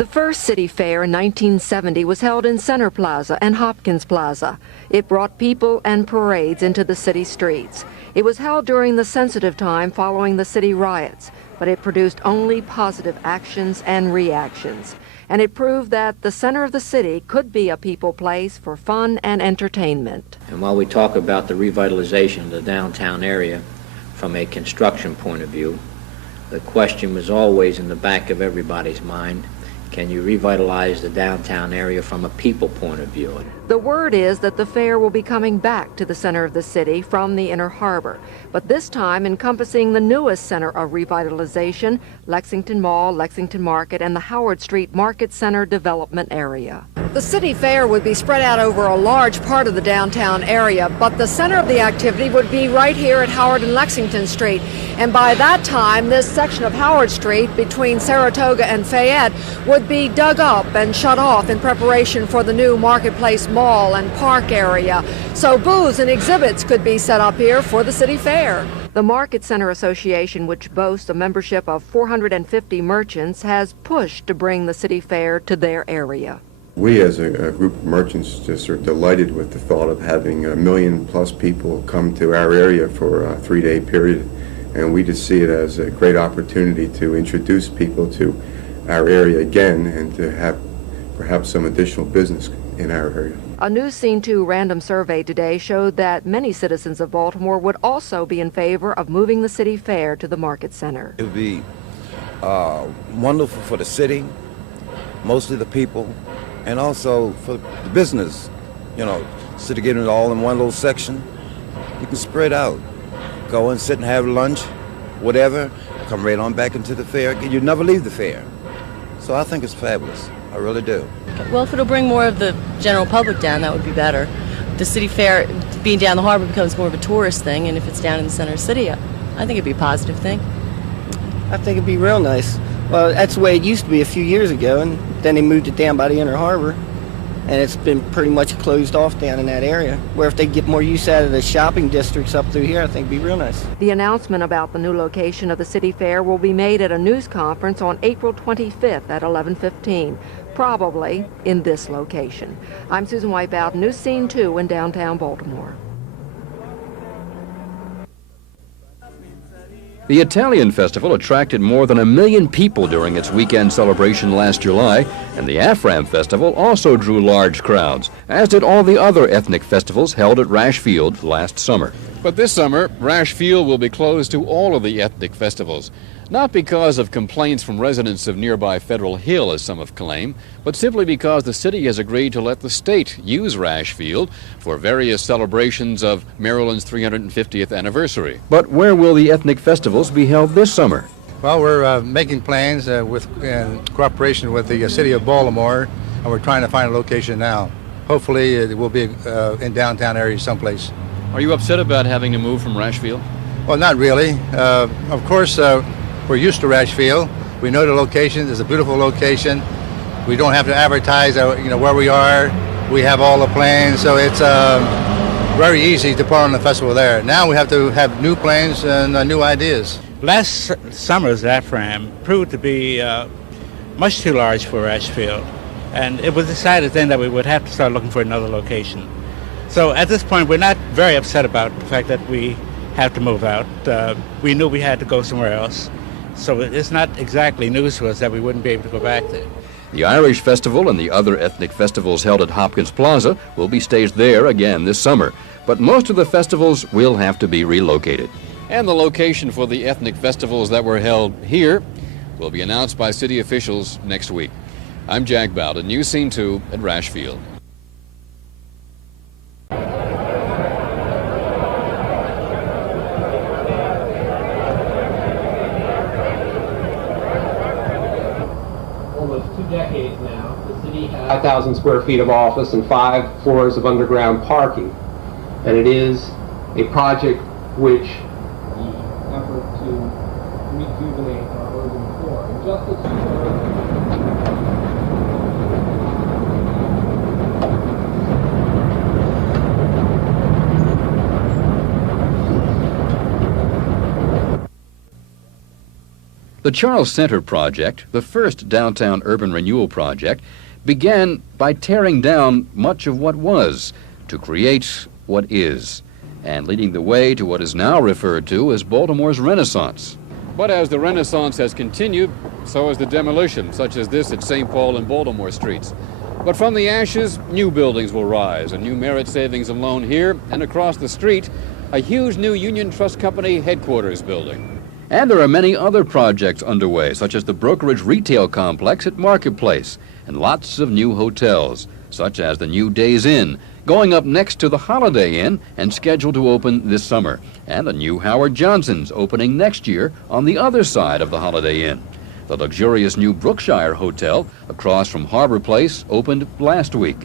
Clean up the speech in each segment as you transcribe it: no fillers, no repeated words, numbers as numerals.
The first city fair in 1970 was held in Center Plaza and Hopkins Plaza. It brought people and parades into the city streets. It was held during the sensitive time following the city riots, but it produced only positive actions and reactions. And it proved that the center of the city could be a people place for fun and entertainment. And while we talk about the revitalization of the downtown area from a construction point of view, the question was always in the back of everybody's mind: can you revitalize the downtown area from a people point of view? The word is that the fair will be coming back to the center of the city from the Inner Harbor, but this time encompassing the newest center of revitalization, Lexington Mall, Lexington Market, and the Howard Street Market Center development area. The city fair would be spread out over a large part of the downtown area, but the center of the activity would be right here at Howard and Lexington Street. And by that time, this section of Howard Street between Saratoga and Fayette would be dug up and shut off in preparation for the new Marketplace Mall and Park area. So booths and exhibits could be set up here for the city fair. The Market Center Association, which boasts a membership of 450 merchants, has pushed to bring the city fair to their area. We as a group of merchants just are delighted with the thought of having 1 million plus people come to our area for a 3-day period, and we just see it as a great opportunity to introduce people to our area again and to have perhaps some additional business in our area. A News Scene 2 random survey today showed that many citizens of Baltimore would also be in favor of moving the city fair to the Market Center. It would be wonderful for the city, mostly the people, and also for the business. You know, instead of getting it all in one little section, you can spread out. Go and sit and have lunch, whatever, come right on back into the fair. You never leave the fair. So I think it's fabulous. I really do. Well, if it'll bring more of the general public down, that would be better. The city fair, being down the harbor, becomes more of a tourist thing, and if it's down in the center of the city, I think it'd be a positive thing. I think it'd be real nice. Well, that's the way it used to be a few years ago, and then they moved it down by the Inner Harbor, and it's been pretty much closed off down in that area. Where if they get more use out of the shopping districts up through here, I think it'd be real nice. The announcement about the new location of the city fair will be made at a news conference on April 25th at 11:15, probably in this location. I'm Susan Wipeout, News Scene 2 in downtown Baltimore. The Italian Festival attracted more than 1 million people during its weekend celebration last July, and the Afram Festival also drew large crowds, as did all the other ethnic festivals held at Rash Field last summer. But this summer, Rash Field will be closed to all of the ethnic festivals, not because of complaints from residents of nearby Federal Hill, as some have claimed, but simply because the city has agreed to let the state use Rash Field for various celebrations of Maryland's 350th anniversary. But where will the ethnic festivals be held this summer? Well, we're making plans in cooperation with the city of Baltimore, and we're trying to find a location now. Hopefully it will be in downtown area someplace. Are you upset about having to move from Rash Field? Well, not really. Of course, we're used to Rash Field. We know the location. It's a beautiful location. We don't have to advertise, where we are. We have all the plans, so it's very easy to put on the festival there. Now we have to have new plans and new ideas. Last summer's Afram proved to be much too large for Rash Field, and it was decided then that we would have to start looking for another location. So at this point, we're not very upset about the fact that we have to move out. We knew we had to go somewhere else, so it's not exactly news to us that we wouldn't be able to go back there. The Irish Festival and the other ethnic festivals held at Hopkins Plaza will be staged there again this summer, but most of the festivals will have to be relocated. And the location for the ethnic festivals that were held here will be announced by city officials next week. I'm Jack Bowden, News Scene 2 at Rash Field. Almost 2 decades now, the city has 5,000 square feet of office and 5 floors of underground parking. And it is a project which the effort to rejuvenate our urban core. And just as The Charles Center project, the first downtown urban renewal project, began by tearing down much of what was to create what is, and leading the way to what is now referred to as Baltimore's Renaissance. But as the Renaissance has continued, so has the demolition, such as this at St. Paul and Baltimore streets. But from the ashes, new buildings will rise, a new merit savings and loan here, and across the street, a huge new Union Trust Company headquarters building. And there are many other projects underway, such as the brokerage retail complex at Marketplace, and lots of new hotels, such as the new Days Inn, going up next to the Holiday Inn and scheduled to open this summer, and the new Howard Johnson's opening next year on the other side of the Holiday Inn. The luxurious new Brookshire Hotel across from Harbor Place opened last week,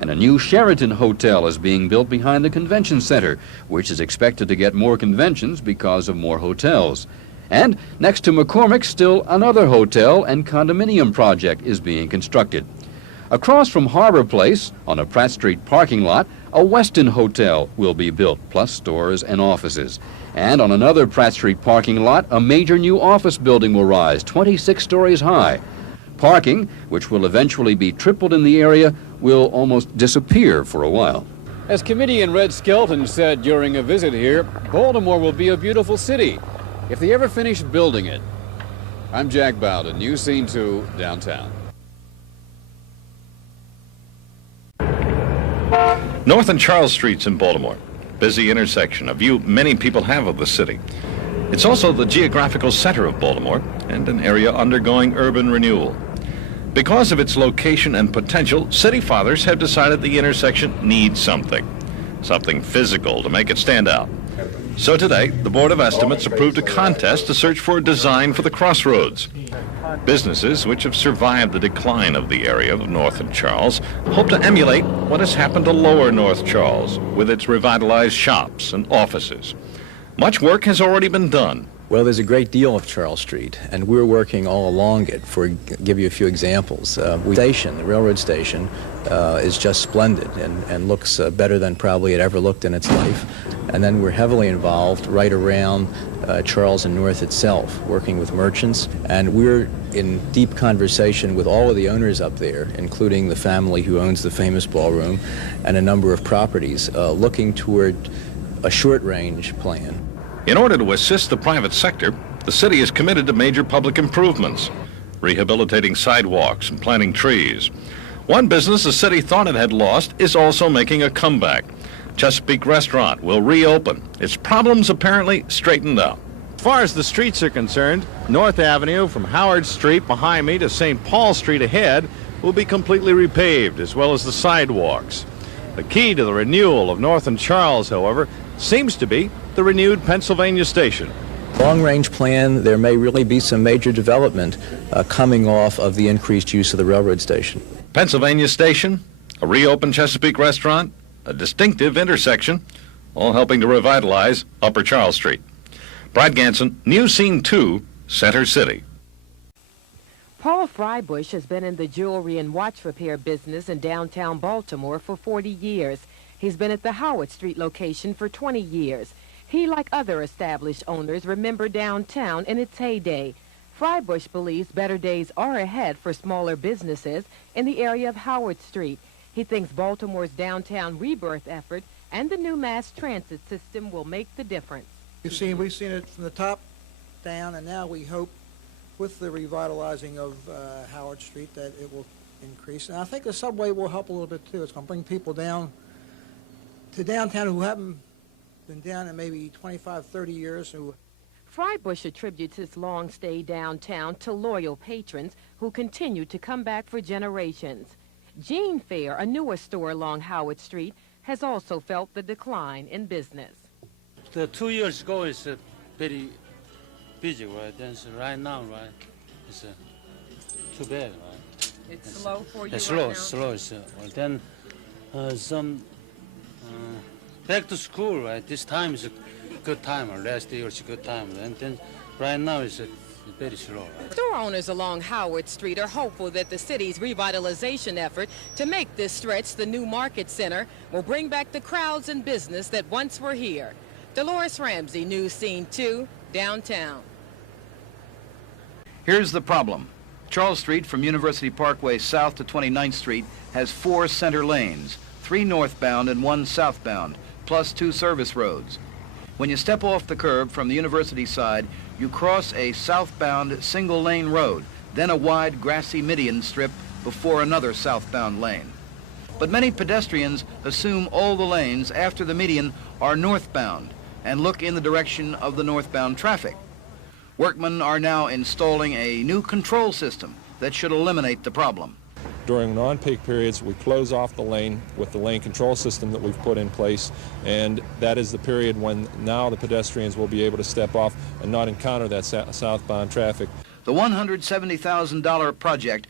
and a new Sheraton Hotel is being built behind the convention center, which is expected to get more conventions because of more hotels. And next to McCormick, still another hotel and condominium project is being constructed. Across from Harbor Place, on a Pratt Street parking lot, a Westin Hotel will be built, plus stores and offices. And on another Pratt Street parking lot, a major new office building will rise, 26 stories high. Parking, which will eventually be tripled in the area, will almost disappear for a while. As comedian Red Skelton said during a visit here, Baltimore will be a beautiful city if they ever finish building it. I'm Jack Bowden, News Scene 2, downtown. North and Charles Streets in Baltimore. Busy intersection, a view many people have of the city. It's also the geographical center of Baltimore and an area undergoing urban renewal. Because of its location and potential, city fathers have decided the intersection needs something physical to make it stand out. So today, the Board of Estimates approved a contest to search for a design for the crossroads. Businesses which have survived the decline of the area of North and Charles hope to emulate what has happened to Lower North Charles with its revitalized shops and offices. Much work has already been done. Well, there's a great deal of Charles Street, and we're working all along it. Give you a few examples. The railroad station, is just splendid and looks better than probably it ever looked in its life. And then we're heavily involved right around Charles and North itself, working with merchants. And we're in deep conversation with all of the owners up there, including the family who owns the famous ballroom and a number of properties, looking toward a short-range plan. In order to assist the private sector, the city is committed to major public improvements, rehabilitating sidewalks and planting trees. One business the city thought it had lost is also making a comeback. Chesapeake Restaurant will reopen. Its problems apparently straightened out. As far as the streets are concerned, North Avenue from Howard Street behind me to St. Paul Street ahead will be completely repaved, as well as the sidewalks. The key to the renewal of North and Charles, however, seems to be the renewed Pennsylvania Station. Long-range plan, there may really be some major development coming off of the increased use of the railroad station. Pennsylvania Station, a reopened Chesapeake Restaurant, a distinctive intersection, all helping to revitalize Upper Charles Street. Brad Ganson, News Scene 2, Center City. Paul Freibush has been in the jewelry and watch repair business in downtown Baltimore for 40 years. He's been at the Howard Street location for 20 years. He, like other established owners, remember downtown in its heyday. Freibush believes better days are ahead for smaller businesses in the area of Howard Street. He thinks Baltimore's downtown rebirth effort and the new mass transit system will make the difference. We've seen it from the top down, and now we hope with the revitalizing of Howard Street that it will increase. And I think the subway will help a little bit too. It's going to bring people down to downtown who haven't been down in maybe 25, 30 years. Freibush attributes his long stay downtown to loyal patrons who continue to come back for generations. Gene Fair, a newer store along Howard Street, has also felt the decline in business. 2 years ago is very busy, right? And so right now, right, it's too bad, right? It's slow for you it's right now? Slow. Then some back to school, right? This time is a good time. Last year was a good time. And then right now it's very slow. Right? Store owners along Howard Street are hopeful that the city's revitalization effort to make this stretch the new market center will bring back the crowds and business that once were here. Dolores Ramsey, News Scene 2, downtown. Here's the problem. Charles Street from University Parkway south to 29th Street has 4 center lanes, 3 northbound and 1 southbound, plus 2 service roads. When you step off the curb from the University side, you cross a southbound single-lane road, then a wide grassy median strip before another southbound lane. But many pedestrians assume all the lanes after the median are northbound and look in the direction of the northbound traffic. Workmen are now installing a new control system that should eliminate the problem. During non-peak periods, we close off the lane with the lane control system that we've put in place, and that is the period when now the pedestrians will be able to step off and not encounter that southbound traffic. The $170,000 project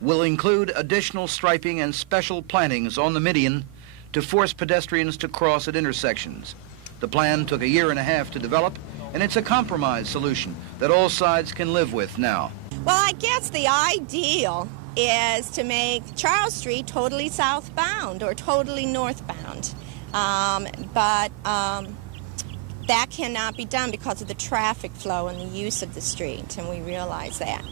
will include additional striping and special plantings on the median to force pedestrians to cross at intersections. The plan took a year and a half to develop, and it's a compromise solution that all sides can live with now. Well, I guess the ideal is to make Charles Street totally southbound or totally northbound. But that cannot be done because of the traffic flow and the use of the street, and we realize that.